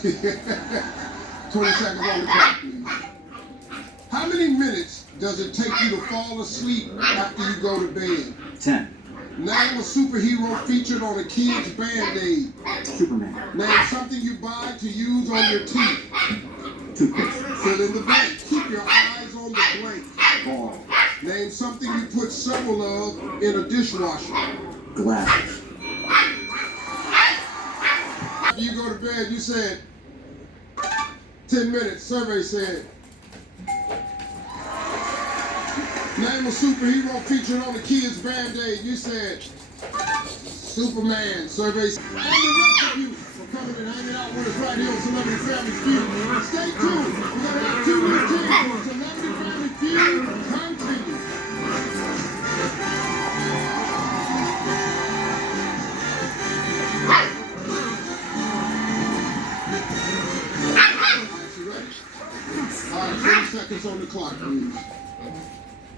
20 seconds on the clock, please. How many minutes does it take you to fall asleep after you go to bed? 10. Name a superhero featured on a kid's Band-Aid. Superman. Name something you buy to use on your teeth. Toothpaste. Fill in the blank. Keep your eyes on the blank. Ball. Name something you put several of in a dishwasher. Glasses. After you go to bed, you said 10 minutes. Survey said. Name a superhero featured on the kid's Band-Aid. You said Superman. Survey said. And the rest of you for coming and hanging out with us right here on Celebrity Family Feud. Stay tuned. We're going to have 2 new teams for Celebrity Family Feud. Continue. All right, 30 seconds on the clock, please.